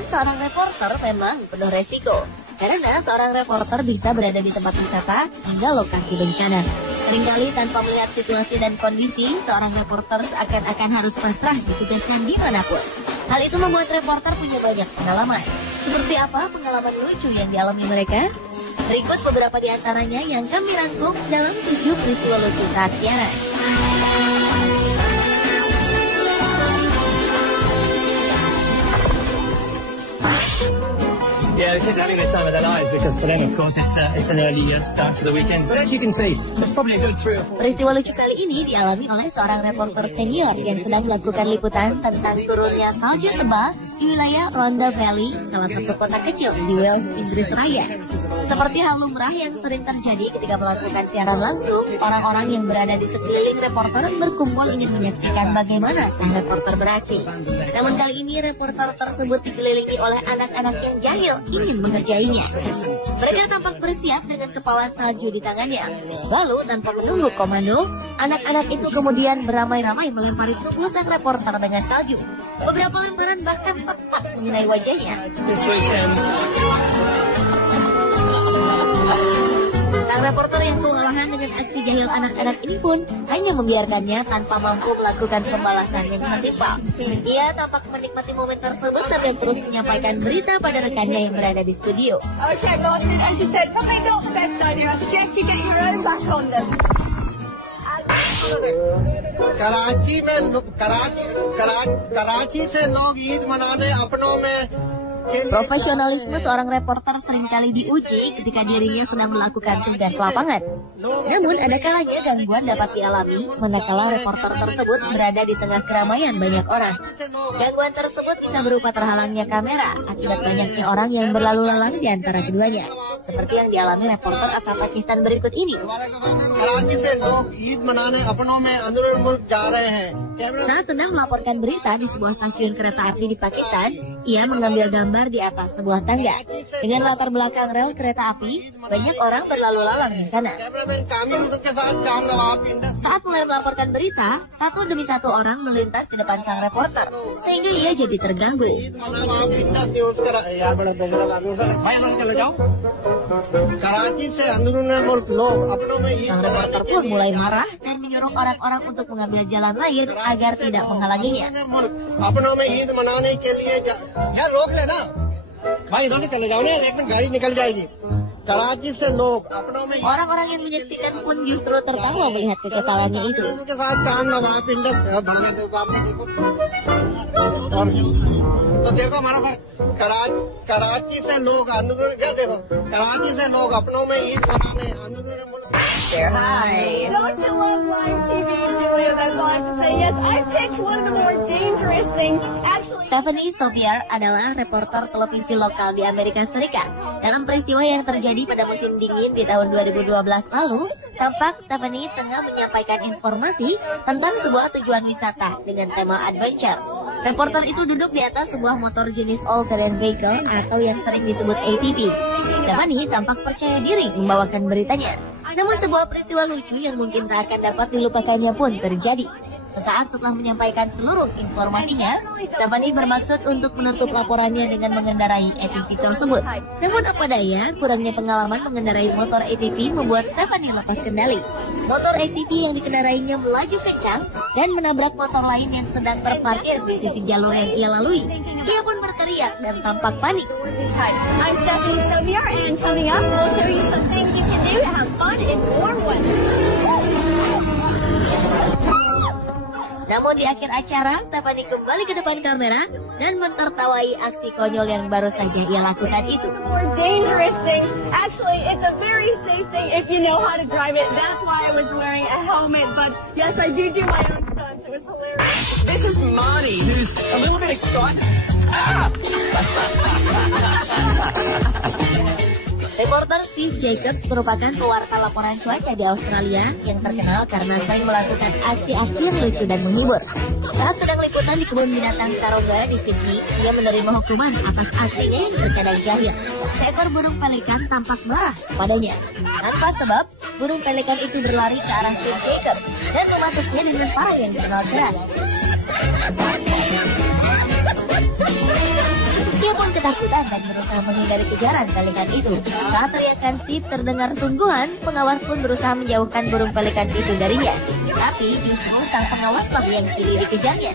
Pekerjaan seorang reporter memang penuh resiko, karena seorang reporter bisa berada di tempat wisata hingga lokasi bencana. Seringkali tanpa melihat situasi dan kondisi, seorang reporter seakan-akan harus pasrah ditugaskan dimanapun. Hal itu membuat reporter punya banyak pengalaman. Seperti apa pengalaman lucu yang dialami mereka? Berikut beberapa di antaranya yang kami rangkum dalam 7 peristiwa lucu saat siaran. Yeah, the kids are having the time of their lives because for them, of course, it's an early start to the weekend. But as you can see, it's probably a good 3 or 4. Peristiwa lucu kali ini dialami oleh seorang reporter senior yang sedang melakukan liputan tentang turunnya salju tebal di wilayah Rhondda Valley, salah satu kota kecil di Wales, Inggris Raya. Seperti hal lumrah yang sering terjadi ketika melakukan siaran langsung, orang-orang yang berada di sekeliling reporter berkumpul ingin menyaksikan bagaimana sang reporter beraksi. Namun kali ini reporter tersebut dikelilingi oleh anak-anak yang jahil ingin mengerjainya. Mereka tampak bersiap dengan kepalan salju di tangannya. Lalu tanpa menunggu komando, anak-anak itu kemudian beramai-ramai melempari tubuh sang reporter dengan salju. Beberapa lemparan bahkan tepat mengenai wajahnya. Sang reporter yang kewalahan dengan aksi jahil anak-anak ini pun hanya membiarkannya tanpa mampu melakukan pembalasan yang setimpal. Ia tampak menikmati momen tersebut sambil terus menyampaikan berita pada rekannya yang berada di studio. Okay, Martin, and she said, probably not the best idea. I suggest you get your own back on them. Karachi से लोग ईद मनाने अपनों में. Profesionalisme seorang reporter seringkali diuji ketika dirinya sedang melakukan tugas lapangan. Namun ada kalanya gangguan dapat dialami manakala reporter tersebut berada di tengah keramaian banyak orang. Gangguan tersebut bisa berupa terhalangnya kamera akibat banyaknya orang yang berlalu lalang di antara keduanya, seperti yang dialami reporter asal Pakistan berikut ini. Saat sedang melaporkan berita di sebuah stasiun kereta api di Pakistan, ia mengambil gambar di atas sebuah tangga. Dengan latar belakang rel kereta api, banyak orang berlalu lalang di sana. Saat mulai melaporkan berita, satu demi satu orang melintas di depan sang reporter, sehingga ia jadi terganggu. Sang reporter pun mulai marah dan menyuruh orang-orang untuk mengambil jalan lain agar tidak menghalanginya. Orang-orang yang menyaksikan pun justru tertawa melihat kekesalannya itu. Hi. Don't you love live TV, Julia? That's all I have to say. Yes, I picked one of the more dangerous things. Actually, Stephanie Sobier adalah reporter televisi lokal di Amerika Serikat. Dalam peristiwa yang terjadi pada musim dingin di tahun 2012 lalu, tampak Stephanie tengah menyampaikan informasi tentang sebuah tujuan wisata dengan tema adventure. Reporter itu duduk di atas sebuah motor jenis all-terrain vehicle atau yang sering disebut ATV. Stephanie tampak percaya diri membawakan beritanya. Namun sebuah peristiwa lucu yang mungkin tak akan dapat dilupakannya pun terjadi. Sesaat setelah menyampaikan seluruh informasinya, Stephanie bermaksud untuk menutup laporannya dengan mengendarai ATV tersebut. Namun apa daya, kurangnya pengalaman mengendarai motor ATV membuat Stephanie lepas kendali. Motor ATV yang dikendarainya melaju kencang dan menabrak motor lain yang sedang terparkir di sisi jalur yang ia lalui. Ia pun berteriak dan tampak panik. I'm Stephanie Sobier, and coming up, we'll show you some things you can do to have fun in warm weather. Namun di akhir acara, Stephanie kembali ke depan kamera dan mentertawai aksi konyol yang baru saja ia lakukan itu. More dangerous thing. Actually, it's a very safe thing if you know how to drive it. That's why I was wearing a helmet. But yes, I do my own stunts. It was hilarious. This is Marty, who's a little bit excited. Reporter Steve Jacobs merupakan pewarta laporan cuaca di Australia yang terkenal karena sering melakukan aksi-aksi yang lucu dan menghibur. Saat sedang liputan di kebun binatang Taronga di Sydney, ia menerima hukuman atas aksinya yang terkadang jahil. Seekor burung pelikan tampak marah padanya. Tanpa sebab, burung pelikan itu berlari ke arah Steve Jacobs dan mematuknya dengan parang yang dikenal keras. Ia pun Dengan ketakutan dan berusaha menghindari kejaran pelikan itu. Saat teriakan Steve terdengar sungguhan, pengawas pun berusaha menjauhkan burung pelikan itu darinya. Tapi justru sang pengawas yang kini dikejarnya.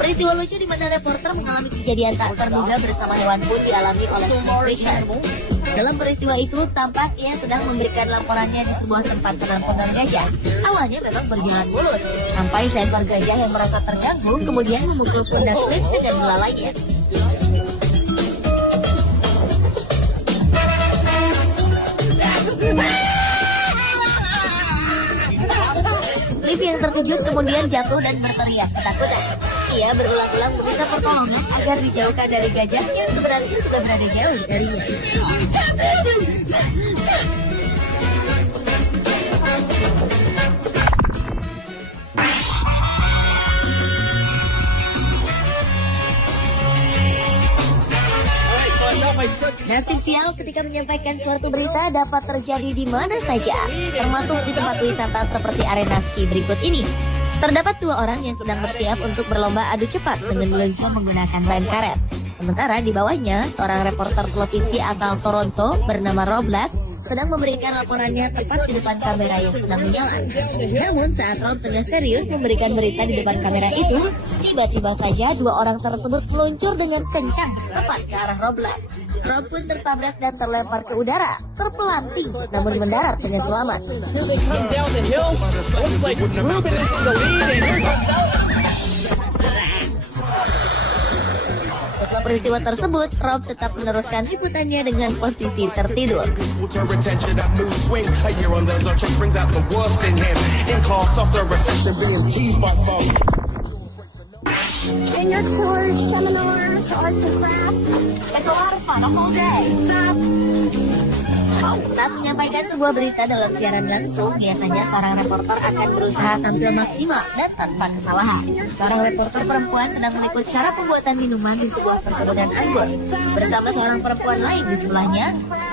Peristiwa lucu di mana reporter mengalami kejadian tak terduga bersama hewan pun dialami oleh Richard. Dalam peristiwa itu, tampak ia sedang memberikan laporannya di sebuah tempat penampungan gajah. Awalnya memang berjalan mulus, sampai seekor gajah yang merasa terganggu kemudian memukul pundak Cliff dengan melalainya. Cliff yang terkejut kemudian jatuh dan berteriak ketakutan. Ia berulang-ulang meminta pertolongan agar dijauhkan dari gajah yang sebenarnya sudah berada jauh darinya. Nasib sial ketika menyampaikan suatu berita dapat terjadi di mana saja, termasuk di tempat wisata seperti arena ski berikut ini. Terdapat 2 orang yang sedang bersiap untuk berlomba adu cepat dengan meluncur menggunakan rem karet. Sementara di bawahnya, seorang reporter televisi asal Toronto bernama Rob Black sedang memberikan laporannya tepat di depan kamera yang sedang menyala. Namun saat Rob tengah serius memberikan berita di depan kamera itu, tiba-tiba saja 2 orang tersebut meluncur dengan kencang tepat ke arah Rob Black. Rob pun tertabrak dan terlempar ke udara, terpelanting namun mendarat dengan selamat. Setelah peristiwa tersebut, Rob tetap meneruskan liputannya dengan posisi tertidur. In your tours, seminars, arts and crafts, it's a lot of fun, a whole day. Saat menyampaikan sebuah berita dalam siaran langsung, biasanya seorang reporter akan berusaha tampil maksimal dan tanpa kesalahan. Seorang reporter perempuan sedang meliput cara pembuatan minuman di sebuah perkebunan anggur. Bersama seorang perempuan lain di sebelahnya,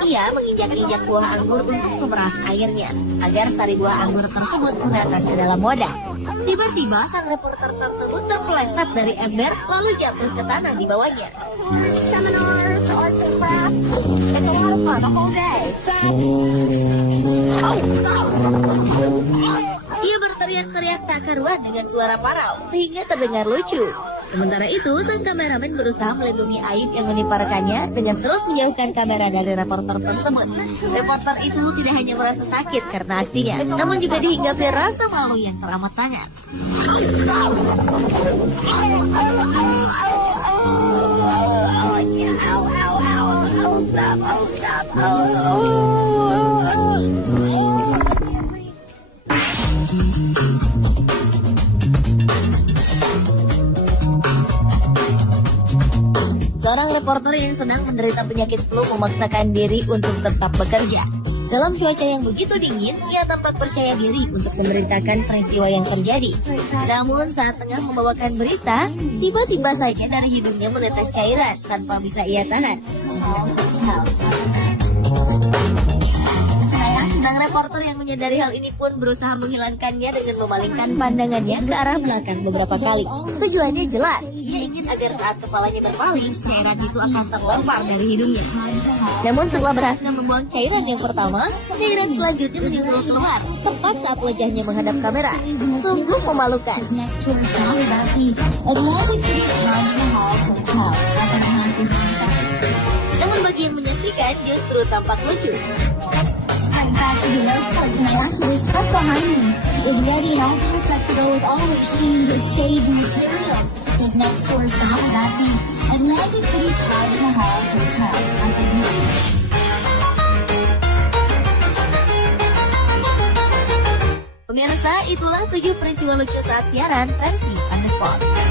ia menginjak-injak buah anggur untuk memeras airnya, agar sari buah anggur tersebut menetes ke dalam wadah. Tiba-tiba sang reporter tersebut terpeleset dari ember lalu jatuh ke tanah di bawahnya. Seminars, arts and crafts, it's a lot of fun, a whole day. Ia berteriak-teriak tak karuan dengan suara parau sehingga terdengar lucu. Sementara itu, sang kameramen berusaha melindungi aib yang menimpa rekannya dengan terus menjauhkan kamera dari reporter tersebut. Reporter itu tidak hanya merasa sakit karena aksinya, namun juga dihinggapi rasa malu yang teramat sangat. Seorang reporter yang sedang menderita penyakit flu memaksakan diri untuk tetap bekerja. Dalam cuaca yang begitu dingin, ia tampak percaya diri untuk memberitakan peristiwa yang terjadi. Namun saat tengah membawakan berita, tiba-tiba saja dari hidungnya menetes cairan tanpa bisa ia tahan. Sang reporter yang menyadari hal ini pun berusaha menghilangkannya dengan memalingkan pandangannya ke arah belakang beberapa kali. Tujuannya jelas, ia ingin agar saat kepalanya berpaling, cairan itu akan terlempar dari hidungnya. Namun setelah berhasil membuang cairan yang pertama, cairan selanjutnya menyusul keluar, tepat saat wajahnya menghadap kamera. Sungguh memalukan. Namun bagi yang menyaksikan justru tampak lucu. The airport tonight. Actually, there's press behind me. Is ready and all packed up to go with all the machines and stage materials. This next tour stop is at the Atlantic City Taj Mahal Hotel at the beach. Pemirsa, itulah 7 peristiwa lucu saat siaran versi On The Spot.